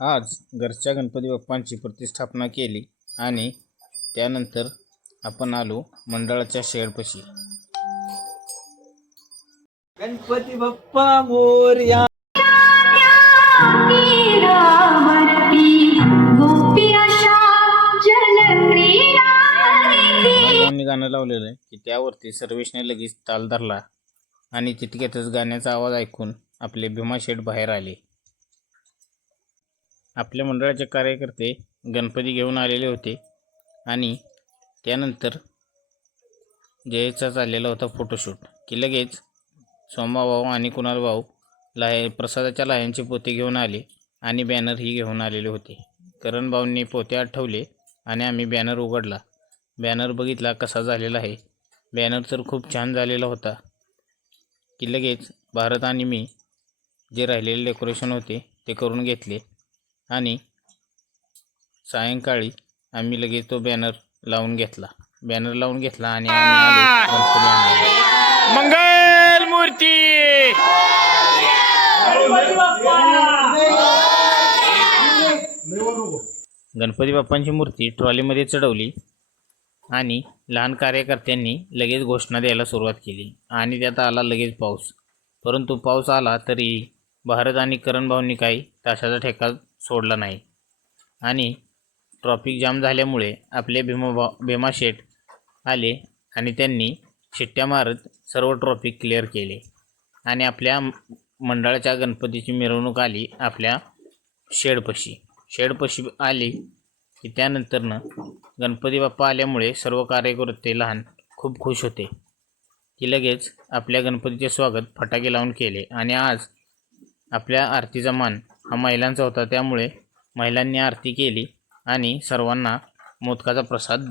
आज घरच्या गणपती बाप्पांची प्रतिष्ठापना केली आणि त्यानंतर आपण आलो मंडळाच्या शेडपाशी. गणपती बाप्पा मोरया. गाणं लावलेलं आहे की त्यावरती सर्वेशने लगेच ताल धरला आणि तितक्यातच गाण्याचा आवाज ऐकून आपले भीमा शेठ बाहेर आले. आपल्या मंडळाचे कार्यकर्ते गणपती घेऊन आलेले होते आणि त्यानंतर जयचा चाललेला होता फोटोशूट की लगेच सोमाभाऊ आणि कुणाल भाऊ प्रसादाच्या लाह्यांचे पोते घेऊन आले आणि बॅनरही घेऊन आलेले होते. करण भाऊंनी पोते आठवले आणि आम्ही बॅनर उघडला. बॅनर बघितला कसा झालेला आहे. बॅनर तर खूप छान झालेला होता की लगेच भारत आणि मी जे राहिलेले डेकोरेशन होते ते करून घेतले आणि सायंकाळी आम्ही लगेच तो बॅनर लावून घेतला आणि आम्ही आलो गणपती आणायला. मंगल मूर्ती. गणपती बाप्पांची मूर्ती ट्रॉलीमध्ये चढवली आणि लहान कार्यकर्त्यांनी लगेच घोषणा द्यायला सुरुवात केली आणि त्यात आला लगेच पाऊस. परंतु पाऊस आला तरी भारत आणि करण भाऊंनी काही तासाचा ठेका सोडला नाही आणि ट्रॉफिक जाम झाल्यामुळे आपले भीमा शेठ आले आणि त्यांनी शिट्ट्या मारत सर्व ट्रॉफिक क्लिअर केले आणि आपल्या मंडळाच्या गणपतीची मिरवणूक आली आपल्या शेडपाशी आली की त्यानंतरनं गणपती बाप्पा आल्यामुळे सर्व कार्यकर्ते लहान खूप खुश होते की लगेच आपल्या गणपतीचे स्वागत फटाके लावून केले. आणि आज आपल्या आरतीचा मान हा महिलांचा होता त्यामुळे महिलांनी आरती केली आणि सर्वांना मोदकाचा प्रसाद